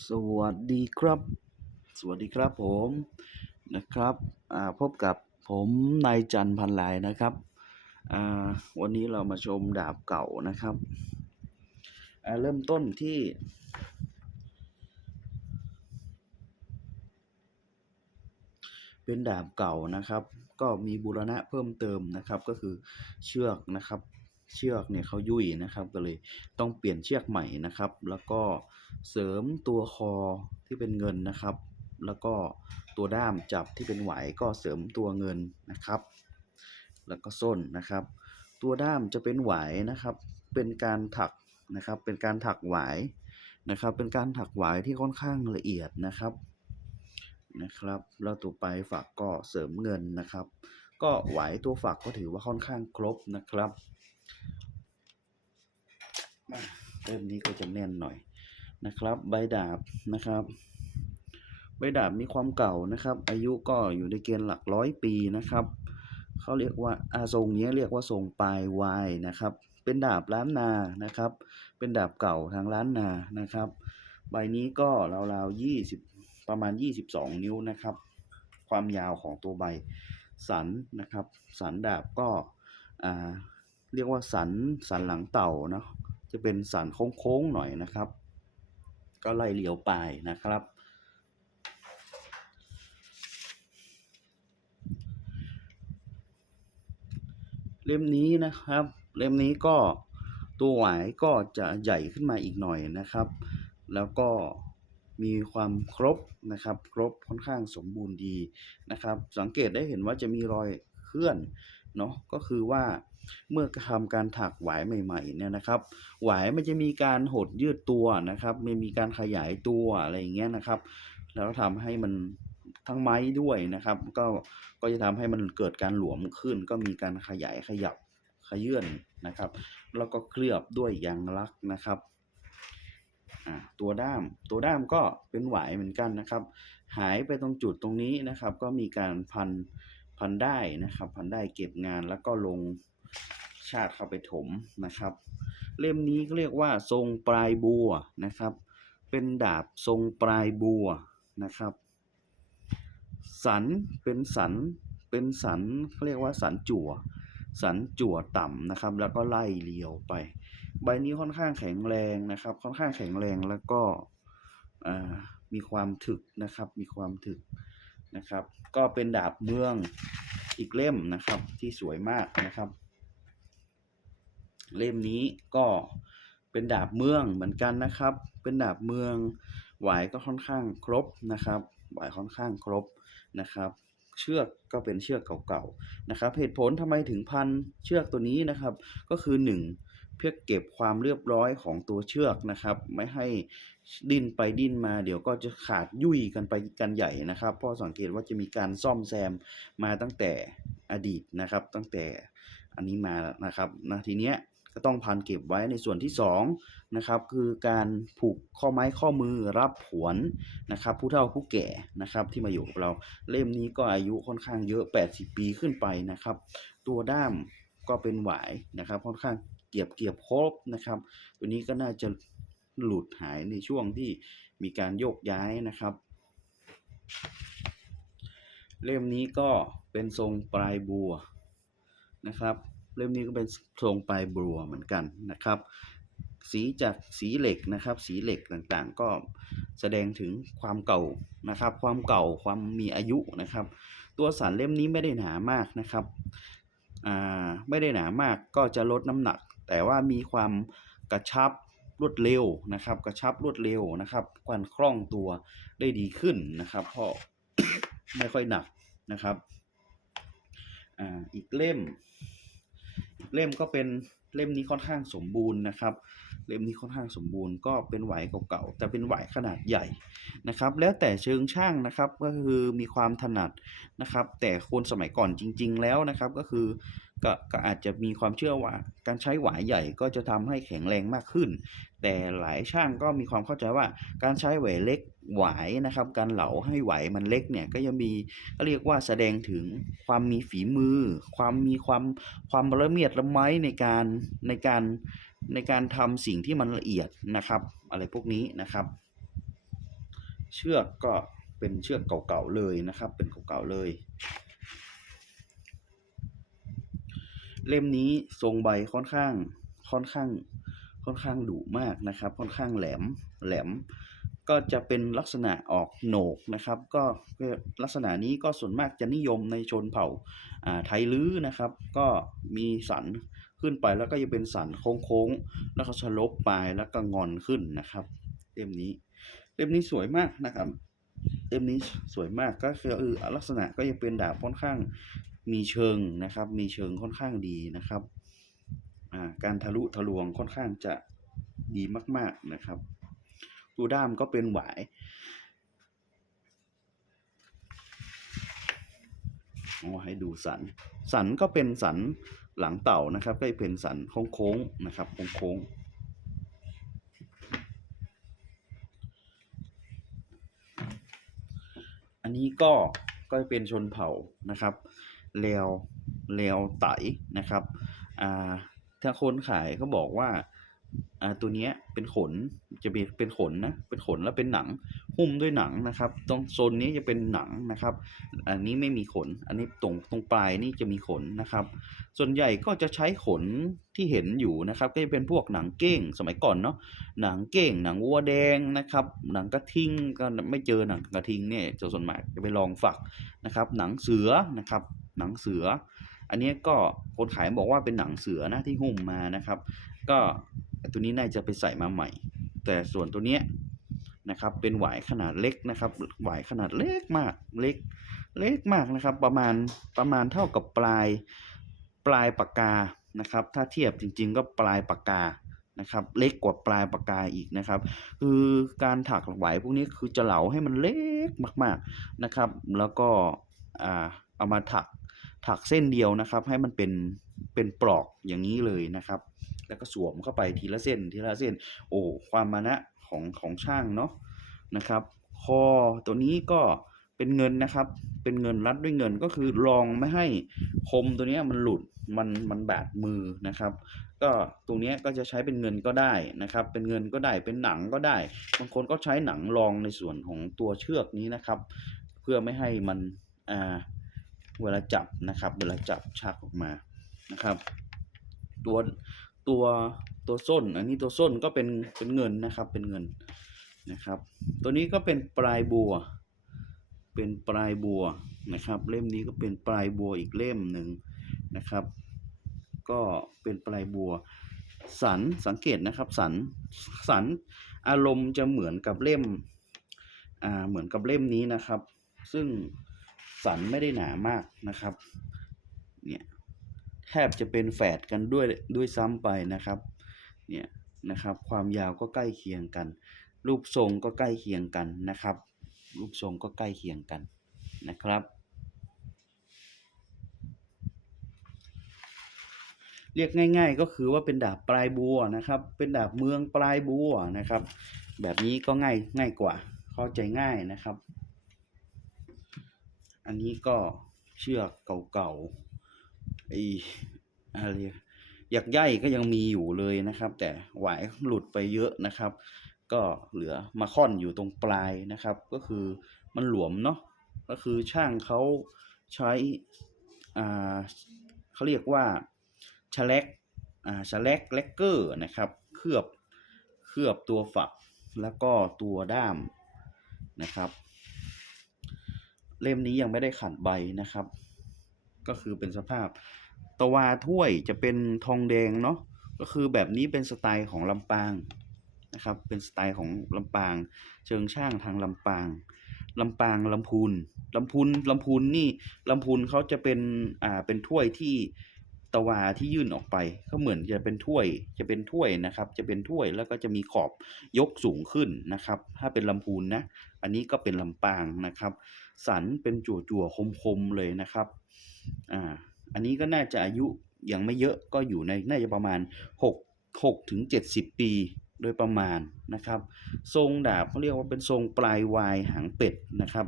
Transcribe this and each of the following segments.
สวัสดีครับ สวัสดีครับผมนะครับพบกับผมนายจันพันหลายนะครับวันนี้เรามาชมดาบเก่านะครับเริ่มต้นที่ เป็นดาบเก่านะครับ ก็มีบูรณะเพิ่มเติมนะครับก็คือเชือกนะครับ เชือกเนี่ยเขายุ่ยนะครับ ก็เลยต้องเปลี่ยนเชือกใหม่นะครับ แล้วก็เสริมตัวคอที่เป็นเงินนะครับ แล้วก็ตัวด้ามจับที่เป็นไหวก็เสริมตัวเงินนะครับ แล้วก็ส้นนะครับ ตัวด้ามจะเป็นไหวนะครับ เป็นการถักนะครับ เป็นการถักไหวนะครับ เป็นการถักไหวที่ค่อนข้างละเอียดนะครับนะครับ แล้วต่อไปฝักก็เสริมเงินนะครับ ก็ไหวตัวฝักก็ถือว่าค่อนข้างครบนะครับ เริ่มนี้ก็จะแน่นหน่อยนะครับ ใบดาบนะครับ ใบดาบมีความเก่านะครับ อายุก็อยู่ในเกณฑ์หลักร้อยปีนะครับเขาเรียกว่าอาทรงนี้เรียกว่าทรงปลายวายนะครับ เป็นดาบล้านนานะครับ เป็นดาบเก่าทางล้านนานะครับ ใบนี้ก็ราวๆยี่สิบประมาณ 22 นิ้วนะครับ ความยาวของตัวใบสันนะครับ สันดาบก็อ่า เรียกว่าสันสันหลังเต่าเนาะจะเป็นสันโค้งๆหน่อยนะครับ ก็ไล่เลียวปลายนะครับ เล่มนี้นะครับ เล่มนี้ก็ตัวหวายก็จะใหญ่ขึ้นมาอีกหน่อยนะครับ แล้วก็มีความครบนะครับ ครบค่อนข้างสมบูรณ์ดีนะครับ สังเกตได้เห็นว่าจะมีรอยเคลื่อน เนาะก็คือว่าเมื่อทำการถักหวายใหม่ๆเนี่ยนะครับ หวายมันจะมีการหดยืดตัวนะครับไม่มีการขยายตัวอะไรอย่างเงี้ยนะครับ แล้วทำให้มันทั้งไม้ด้วยนะครับ ก็ก็จะทำให้มันเกิดการหลวมขึ้น ก็มีการขยายขยับขยื่นนะครับ แล้วก็เคลือบด้วยยางลักนะครับตัวด้ามตัวด้ามก็เป็นหวายเหมือนกันนะครับ หายไปตรงจุดตรงนี้นะครับ ก็มีการพัน พันได้นะครับพันได้เก็บงานแล้วก็ลงชาติเข้าไปถมนะครับ เล่มนี้ก็เรียกว่าทรงปลายบัวนะครับ เป็นดาบทรงปลายบัวนะครับ สันเป็นสันเป็นสันเขาเรียกว่าสันจั่ว สันจั่วต่ำนะครับ แล้วก็ไล่เลียวไป ใบนี้ค่อนข้างแข็งแรงนะครับ ค่อนข้างแข็งแรงแล้วก็มีความถึกนะครับ มีความถึก นะครับ ก็เป็นดาบเมืองอีกเล่มนะครับที่สวยมากนะครับ เล่มนี้ก็เป็นดาบเมืองเหมือนกันนะครับ เป็นดาบเมืองหวายก็ค่อนข้างครบนะครับหวายค่อนข้างครบนะครับ เชือกก็เป็นเชือกเก่าๆนะครับ เหตุผลทำไมถึงพันเชือกตัวนี้นะครับ ก็คือ 1 เพื่อเก็บความเรียบร้อยของตัวเชือกนะครับ ไม่ให้ ดิ้นไปดิ้นมาเดี๋ยวก็จะขาดยุ่ยกันไปกันใหญ่นะครับเพราะสังเกตว่าจะมีการซ่อมแซมมาตั้งแต่อดีตนะครับ ตั้งแต่อันนี้มานะครับนะทีเนี้ยก็ต้องพันเก็บไว้ในส่วนที่2นะครับคือการผูกข้อไม้ข้อมือรับผวนนะครับผู้เฒ่าผู้แก่นะครับที่มาอยู่กับเราเล่มนี้ก็อายุค่อนข้างเยอะ 80 ปีขึ้นไปนะครับ ตัวด้ามก็เป็นหวายนะครับค่อนข้างเกียบเกียบครบนะครับ ตัวนี้ก็น่าจะ หลุดหายในช่วงที่มีการโยกย้ายนะครับ เล่มนี้ก็เป็นทรงปลายบัวนะครับ เล่มนี้ก็เป็นทรงปลายบัวเหมือนกันนะครับ สีจากสีเหล็กนะครับ สีเหล็กต่างๆ ก็แสดงถึงความเก่านะครับ ความเก่าความมีอายุนะครับ ตัวสันเล่มนี้ไม่ได้หนามากนะครับอ่าไม่ได้หนามากก็จะลดน้ำหนัก แต่ว่ามีความกระชับ รวดเร็วนะครับ กระชับรวดเร็วนะครับการคล่องตัวได้ดีขึ้นนะครับเพราะไม่ค่อยหนักนะครับอ่าอีกเล่ม อีกเล่มก็เป็นเล่มนี้ค่อนข้างสมบูรณ์นะครับ เล่มนี้ค่อนข้างสมบูรณ์ก็เป็นไหวเก่าๆแต่เป็นไหวขนาดใหญ่นะครับ แล้วแต่เชิงช่างนะครับก็คือมีความถนัดนะครับ แต่คนสมัยก่อนจริง ๆ แล้วนะครับก็คือ ก็ก็อาจจะมีความเชื่อว่าการใช้หวายใหญ่ก็จะทำให้แข็งแรงมากขึ้น แต่หลายช่างก็มีความเข้าใจว่าการใช้หวายเล็กหวายนะครับ การเหลาให้หวายมันเล็กเนี่ยก็ยังมีก็เรียกว่าแสดงถึงความมีฝีมือ ความมีความความละเมียดละไมในการในการในการทำสิ่งที่มันละเอียดนะครับ อะไรพวกนี้นะครับ เชือกก็เป็นเชือกเก่าๆเลยนะครับ เป็นเก่าๆเลย เล่มนี้ทรงใบค่อนข้างค่อนข้างค่อนข้างดุมากนะครับ ค่อนข้างแหลมแหลม ก็จะเป็นลักษณะออกโหนกนะครับ ก็ลักษณะนี้ก็ส่วนมากจะนิยมในชนเผ่าอ่าไทยลื้อนะครับ ก็มีสันขึ้นไปแล้วก็จะเป็นสันโค้งๆแล้วก็สลบปลายแล้วก็งอนขึ้นนะครับเล่มนี้เล่มนี้สวยมากนะครับเล่มนี้สวยมากก็คือเออลักษณะก็จะเป็นดาบค่อนข้าง มีเชิงนะครับ มีเชิงค่อนข้างดีนะครับการทะลุทะลวงค่อนข้างจะดีมาก ๆนะครับ ตัวด้ามก็เป็นหวายอ๋อให้ดูสัน สันก็เป็นสันหลังเต่านะครับ ก็เป็นสันโค้งๆนะครับโค้งๆอันนี้ก็ก็เป็นชนเผ่านะครับ เลวเลวไตนะครับอ่าถ้าคนขายเขาบอกว่าอ่าตัวเนี้ยเป็นขนจะเป็นเป็นขนนะเป็นขนแล้วเป็นหนังหุ้มด้วยหนังนะครับ ตรงโซนนี้จะเป็นหนังนะครับ อันนี้ไม่มีขน อันนี้ตรงตรงปลายนี่จะมีขนนะครับ ส่วนใหญ่ก็จะใช้ขนที่เห็นอยู่นะครับ ก็จะเป็นพวกหนังเก้งสมัยก่อนเนาะหนังเก้งหนังวัวแดงนะครับ หนังกระทิงก็ไม่เจอหนังกระทิงเนี่ยจะส่วนมากจะไปลองฝักนะครับ หนังเสือนะครับ หนังเสือ อันนี้ก็คนขายบอกว่าเป็นหนังเสือนะที่หุ้มมานะครับ ก็ตัวนี้น่าจะไปใส่มาใหม่ แต่ส่วนตัวเนี้ยนะครับเป็นหวายขนาดเล็กนะครับหวายขนาดเล็กมากเล็กเล็กมากนะครับ ประมาณประมาณเท่ากับปลายปลายปากกานะครับ ถ้าเทียบจริง ๆ ก็ปลายปากกานะครับ เล็กกว่าปลายปากกาอีกนะครับ คือการถักไหวพวกนี้คือจะเหลาให้มันเล็กมากๆนะครับ แล้วก็อ่าเอามาถัก ถักเส้นเดียวนะครับ ให้มันเป็นเป็นปลอกอย่างนี้เลยนะครับ แล้วก็สวมเข้าไปทีละเส้นทีละเส้น โอ้ความมานะของของช่างเนาะนะครับคอตัวนี้ก็เป็นเงินนะครับ เป็นเงินรัดด้วยเงินก็คือลองไม่ให้คมตัวนี้มันหลุดมันมันบาดมือนะครับ ก็ตรงนี้ก็จะใช้เป็นเงินก็ได้นะครับ เป็นเงินก็ได้เป็นหนังก็ได้บางคนก็ใช้หนังรองในส่วนของตัวเชือกนี้นะครับ เพื่อไม่ให้มันอ่า เวลาจับนะครับ เวลาจับชักออกมานะครับ ตัวตัวตัวส้น อันนี้ตัวส้นก็เป็นเป็นเงินนะครับ เป็นเงินนะครับ ตัวนี้ก็เป็นปลายบัว เป็นปลายบัวนะครับ เล่มนี้ก็เป็นปลายบัวอีกเล่มหนึ่งนะครับ ก็เป็นปลายบัว สันสังเกตนะครับ สันสันอารมณ์จะเหมือนกับเล่มอ่าเหมือนกับเล่มนี้นะครับ ซึ่ง สันไม่ได้หนามากนะครับ เนี่ยแทบจะเป็นแฝดกันด้วยด้วยซ้ำไปนะครับ เนี่ยนะครับ ความยาวก็ใกล้เคียงกัน รูปทรงก็ใกล้เคียงกันนะครับ รูปทรงก็ใกล้เคียงกันนะครับ เรียกง่าย ๆ ก็คือว่าเป็นดาบปลายบัวนะครับ เป็นดาบเมืองปลายบัวนะครับ แบบนี้ก็ง่ายง่ายกว่า เข้าใจง่ายนะครับ อันนี้ก็เชือกเก่าๆไอ้อะไรอยากใย่ก็ยังมีอยู่เลยนะครับ แต่หวายหลุดไปเยอะนะครับ ก็เหลือมาค่อนอยู่ตรงปลายนะครับ ก็คือมันหลวมเนาะก็คือช่างเขาใช้อ่าเขาเรียกว่าชะแลกอ่าชะแลกแลกเกอร์นะครับ เคลือบเคลือบตัวฝักแล้วก็ตัวด้ามนะครับ เล่มนี้ยังไม่ได้ขัดใบนะครับ ก็คือเป็นสภาพ ตะวาถ้วยจะเป็นทองแดงเนาะก็คือแบบนี้เป็นสไตล์ของลำปางนะครับ เป็นสไตล์ของลำปาง เชิงช่างทางลำปางลำปางลำพูนลำพูนลำพูนนี่ลำพูนเขาจะเป็นอ่าเป็นถ้วยที่ตะวาที่ยื่นออกไปก็เหมือนจะเป็นถ้วยจะเป็นถ้วยนะครับ จะเป็นถ้วยแล้วก็จะมีขอบยกสูงขึ้นนะครับ ถ้าเป็นลำพูนนะ อันนี้ก็เป็นลำปางนะครับ สันเป็นจั่วจั่วคมๆเลยนะครับอ่าอันนี้ก็น่าจะอายุยังไม่เยอะก็อยู่ในน่าจะประมาณ6 6ถึง70 ปีโดยประมาณนะครับ ทรงดาบเขาเรียกว่าเป็นทรงปลายวายหางเป็ดนะครับ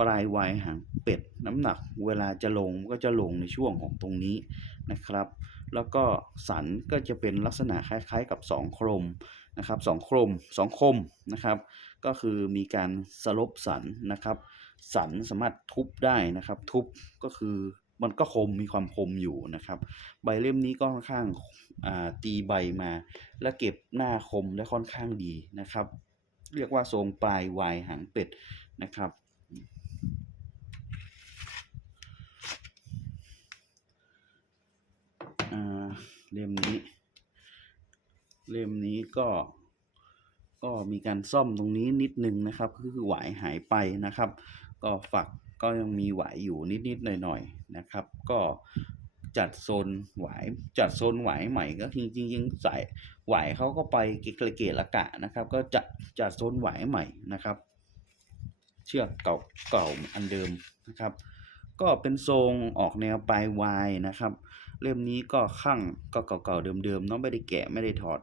ปลายวายหางเป็ด น้ำหนักเวลาจะลงก็จะลงในช่วงของตรงนี้นะครับ แล้วก็สันก็จะเป็นลักษณะคล้ายๆ กับสองโครมนะครับสองโครมสองคมนะครับ ก็คือมีการสลบสันนะครับ สันสามารถทุบได้นะครับ ทุบก็คือมันก็คมมีความคมอยู่นะครับ ใบเล่มนี้ก็ค่อนข้างาตีใบมา และเก็บหน้าคมได้ค่อนข้างดีนะครับ เรียกว่าทรงปลายวายหางเป็ดนะครับ เล่มนี้ เล่มนี้ก็ก็มีการซ่อมตรงนี้นิดนึงนะครับ คือหวายหายไปนะครับ ก็ฝักก็ยังมีไหวอยู่นิดๆหน่อยๆนะครับ ก็จัดโซนไหวจัดโซนไหวใหม่ก็จริงๆจริงสายหวเขาก็ไปเกะเกละกะนะครับ ก็จัดจัดโซนไหวใหม่นะครับ เชือกเก่าเก่าอันเดิมนะครับ ก็เป็นทรงออกแนวปลายวายนะครับ เล่มนี้ก็ข้างก็เก่าๆเดิมๆเนาะไม่ได้แกะไม่ได้ถอด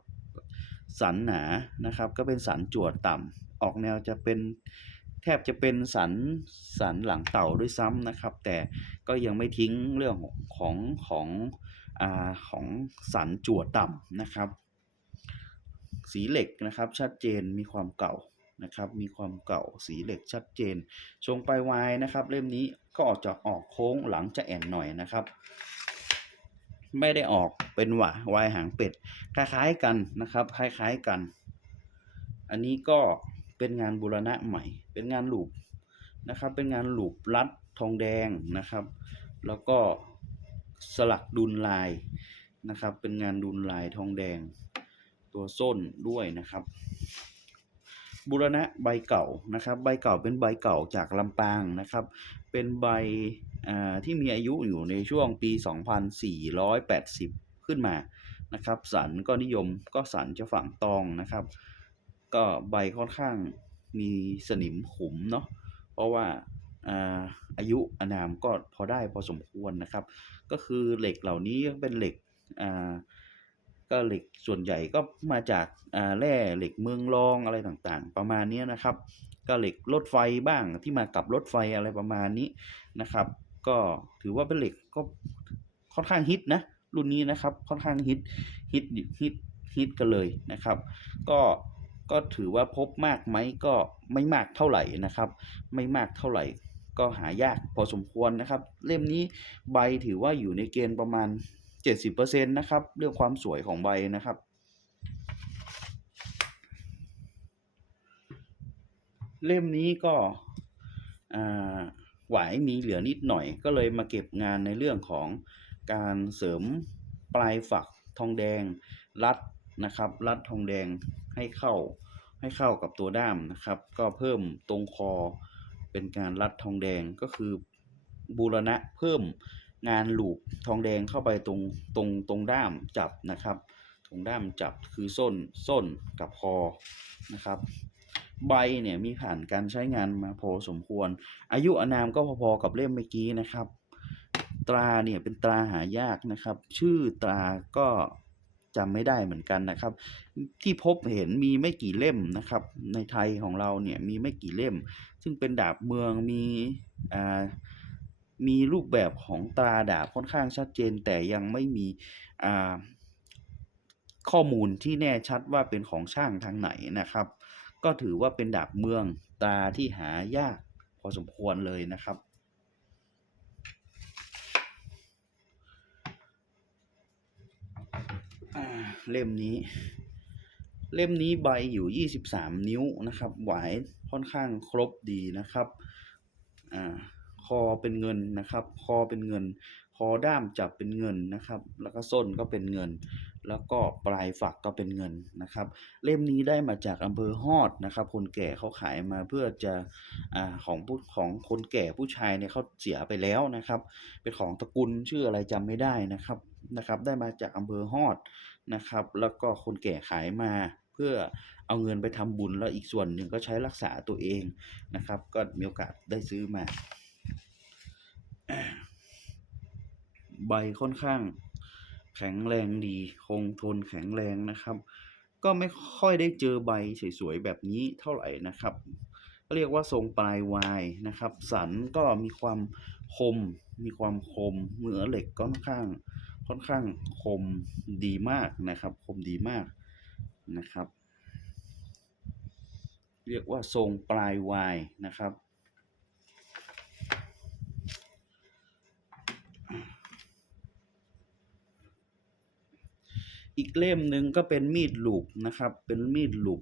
สันหนานะครับ ก็เป็นสันจวดต่ำออกแนวจะเป็น ทบจะเป็นสันสันหลังเต่าด้วยซ้ำนะครับ แต่ก็ยังไม่ทิ้งเรื่องของของอ่าของสันจวต่ำนะครับ สีเหล็กนะครับชัดเจนมีความเก่านะครับ มีความเก่าสีเหล็กชัดเจนทรงปลายวายนะครับ เล่มนี้ก็ออกจะออกโค้งหลังจะแอนหน่อยนะครับ ไม่ได้ออกเป็นหวาวายหางเป็ด คล้ายๆกันนะครับ คล้ายๆกัน อันนี้ก็ เป็นงานบูรณะใหม่ เป็นงานหลูปนะครับ เป็นงานหลูปรัดทองแดงนะครับ แล้วก็สลักดุลลายนะครับ เป็นงานดุลลายทองแดง ตัวส้นด้วยนะครับบูรณะใบเก่านะครับ ใบเก่าเป็นใบเก่าจากลำปางนะครับ เป็นใบที่มีอายุอยู่ในช่วงปี 2480 ขึ้นมานะครับสันก็นิยมก็สันจะฝังตองนะครับ ก็ใบค่อนข้างมีสนิมขุมเนาะเพราะว่าอ่าอายุอานามก็พอได้พอสมควรนะครับ ก็คือเหล็กเหล่านี้เป็นเหล็กอ่าก็เหล็กส่วนใหญ่ก็มาจากอ่าแร่เหล็กเมืองรองอะไรต่างๆ ประมาณนี้นะครับ ก็เหล็กรถไฟบ้างที่มากับรถไฟอะไรประมาณนี้นะครับ ก็ถือว่าเป็นเหล็กก็ค่อนข้างฮิตนะรุ่นนี้นะครับค่อนข้างฮิตฮิตฮิตฮิตกันเลยนะครับ ก็ ก็ถือว่าพบมากไหมก็ไม่มากเท่าไหร่นะครับ ไม่มากเท่าไหร่ ก็หายากพอสมควรนะครับ เล่มนี้ใบถือว่าอยู่ในเกณฑ์ประมาณ 70%นะครับ เรื่องความสวยของใบนะครับเล่มนี้ก็อ่าหวายมีเหลือนิดหน่อย ก็เลยมาเก็บงานในเรื่องของการเสริมปลายฝักทองแดง รัดนะครับ รัดทองแดง ให้เข้าให้เข้ากับตัวด้ามนะครับ ก็เพิ่มตรงคอเป็นการรัดทองแดงก็คือบูรณะเพิ่มงานหลูบทองแดงเข้าไปตรงตรงตรงด้ามจับนะครับ ตรงด้ามจับคือส้นส้นกับคอนะครับ ใบเนี่ยมีผ่านการใช้งานมาพอสมควร อายุอานามก็พอๆกับเล่มเมื่อกี้นะครับ ตราเนี่ยเป็นตราหายากนะครับ ชื่อตราก็ จำไม่ได้เหมือนกันนะครับ ที่พบเห็นมีไม่กี่เล่มนะครับ ในไทยของเราเนี่ยมีไม่กี่เล่ม ซึ่งเป็นดาบเมืองมีอ่ามีรูปแบบของตราดาบค่อนข้างชัดเจน แต่ยังไม่มีอ่าข้อมูลที่แน่ชัดว่าเป็นของช่างทางไหนนะครับ ก็ถือว่าเป็นดาบเมืองตาที่หายากพอสมควรเลยนะครับ อ่า เล่มนี้ เล่มนี้ใบอยู่ 23 นิ้วนะครับหวายค่อนข้างครบดีนะครับอ่าคอเป็นเงินนะครับ คอเป็นเงิน คอด้ามจับเป็นเงินนะครับ แล้วก็ส้นก็เป็นเงิน แล้วก็ปลายฝักก็เป็นเงินนะครับ เล่มนี้ได้มาจากอำเภอฮอดนะครับ คนแก่เขาขายมาเพื่อจะอ่าของผู้ของคนแก่ผู้ชายเนี่ยเขาเสียไปแล้วนะครับ เป็นของตระกูลชื่ออะไรจำไม่ได้นะครับนะครับ ได้มาจากอำเภอฮอด นะครับ แล้วก็คนแก่ขายมาเพื่อเอาเงินไปทำบุญแล้วอีกส่วนหนึ่งก็ใช้รักษาตัวเองนะครับ ก็มีโอกาสได้ซื้อมา ใบค่อนข้างแข็งแรงดี คงทนแข็งแรงนะครับ ก็ไม่ค่อยได้เจอใบสวยๆแบบนี้เท่าไหร่นะครับเรียกว่าทรงปลายวายนะครับ สันก็มีความคม มีความคมเหมือเหล็กก็ค่อนข้าง ค่อนข้างคมดีมากนะครับ คมดีมากนะครับ เรียกว่าทรงปลายวายนะครับอีกเล่มหนึ่งก็เป็นมีดหลูบนะครับ เป็นมีดหลูบ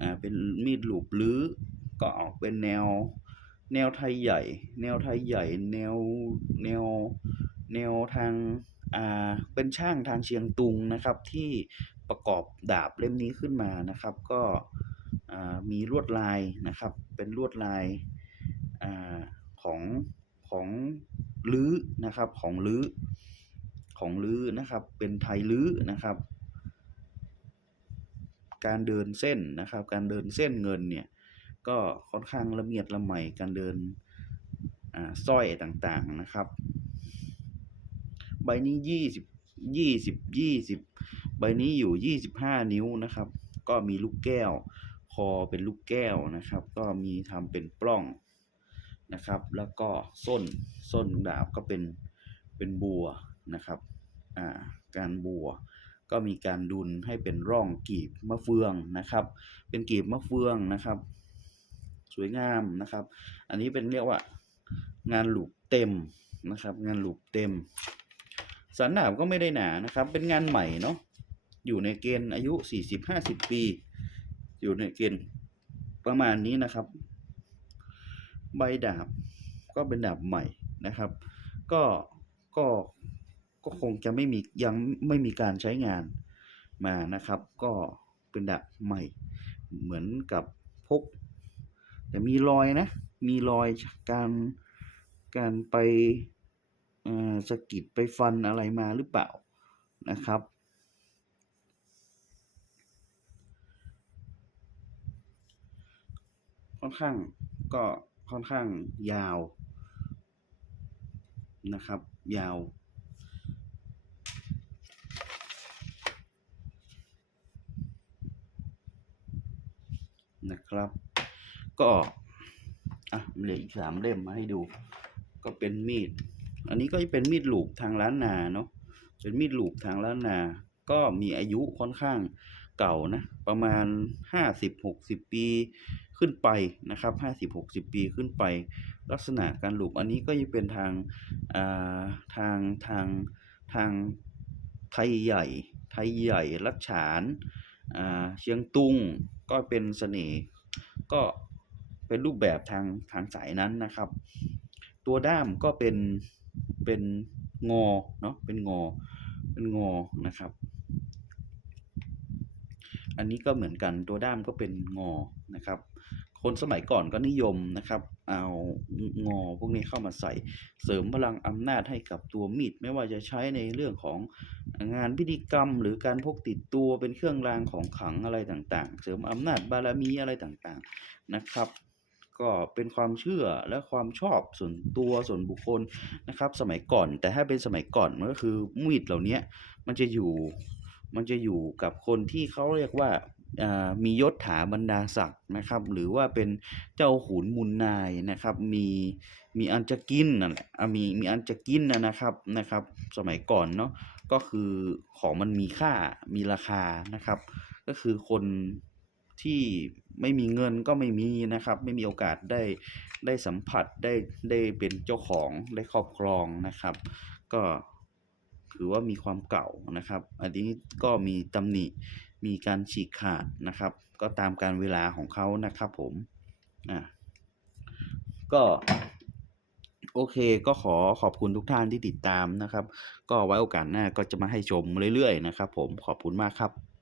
อ่า เป็นมีดหลูบหรือก็ออกเป็นแนว แนวไทยใหญ่ แนวไทยใหญ่ แนว แนว แนวทาง อ่าเป็นช่างทางเชียงตุงนะครับที่ประกอบดาบเล่มนี้ขึ้นมานะครับ ก็มีลวดลายนะครับ เป็นลวดลายอาของของลื้อนะครับของลื้อของลื้อนะครับ เป็นไทยลื้อนะครับ การเดินเส้นนะครับ การเดินเส้นเงินเนี่ยก็ค่อนข้างละเมียดละไมการเดินสร้อยต่างๆนะครับ ใบนี้ยี่สิบยี่สิบยี่สิบใบนี้อยู่ยี่สิบห้านิ้วนะครับ ก็มีลูกแก้ว คอเป็นลูกแก้วนะครับ ก็มีทำเป็นปล้องนะครับ แล้วก็ส้นส้นดาบก็เป็นเป็นบัวนะครับอ่าการบัว ก็มีการดุลให้เป็นร่องกีบมะเฟืองนะครับ เป็นกีบมะเฟืองนะครับ สวยงามนะครับ อันนี้เป็นเรียกว่างานหลูบเต็มนะครับ งานหลูบเต็ม สันดาบก็ไม่ได้หนานะครับ เป็นงานใหม่เนาะอยู่ในเกณฑ์อายุ40-50ปี อยู่ในเกณฑ์ประมาณนี้นะครับ ใบดาบก็เป็นดาบใหม่นะครับ ก็ก็ก็คงจะไม่มียังไม่มีการใช้งานมานะครับ ก็เป็นดาบใหม่ เหมือนกับพก แต่มีรอยนะ มีรอยการการไป สะกิดไปฟันอะไรมาหรือเปล่านะครับ ค่อนข้างก็ค่อนข้างยาวนะครับ ยาว นะครับ ก็อะเหลืออีก3เล่มมาให้ดู ก็เป็นมีด อันนี้ก็จะเป็นมีดหลูบทางล้านนาเนาะ เป็นมีดหลูบทางล้านนา ก็มีอายุค่อนข้างเก่านะ ประมาณ50-60ปีขึ้นไปนะครับ50-60ปีขึ้นไป ลักษณะการหลูบอันนี้ก็จะเป็นทางอ่าทางทางทางไทยใหญ่ ไทยใหญ่ลัดฉานอ่าเชียงตุงก็เป็นเสน่ห์ก็เป็นรูปแบบทางทางสายนั้นนะครับ ตัวด้ามก็เป็น เป็นงอเนาะเป็นงอเป็นงอนะครับ อันนี้ก็เหมือนกันตัวด้ามก็เป็นงอนะครับ คนสมัยก่อนก็นิยมนะครับ เอางอพวกนี้เข้ามาใส่เสริมพลังอำนาจให้กับตัวมีดไม่ว่าจะใช้ในเรื่องของงานพิธีกรรม หรือการพกติดตัวเป็นเครื่องรางของขลังอะไรต่างๆ เสริมอำนาจบารมีอะไรต่างๆนะครับ ก็เป็นความเชื่อและความชอบส่วนตัวส่วนบุคคลนะครับ สมัยก่อน แต่ถ้าเป็นสมัยก่อนมันก็คือมีดเหล่านี้มันจะอยู่มันจะอยู่กับคนที่เขาเรียกว่ามียศถาบรรดาศักดิ์นะครับ หรือว่าเป็นเจ้าขุนมูลนายนะครับ มีมีอันจะกินนั่นแหละอามีมีอันจะกินนะครับนะครับ สมัยก่อนเนาะก็คือของมันมีค่ามีราคานะครับ ก็คือคน ที่ไม่มีเงินก็ไม่มีนะครับ ไม่มีโอกาสได้ได้สัมผัสได้ได้เป็นเจ้าของได้ครอบครองนะครับ ก็ถือว่ามีความเก่านะครับ อันนี้ก็มีตำหนิมีการฉีกขาดนะครับ ก็ตามกาลเวลาของเขานะครับผมอ่าก็โอเคก็ขอขอบคุณทุกท่านที่ติดตามนะครับ ก็ไว้โอกาสหน้าก็จะมาให้ชมเรื่อยๆนะครับผมขอบคุณมากครับ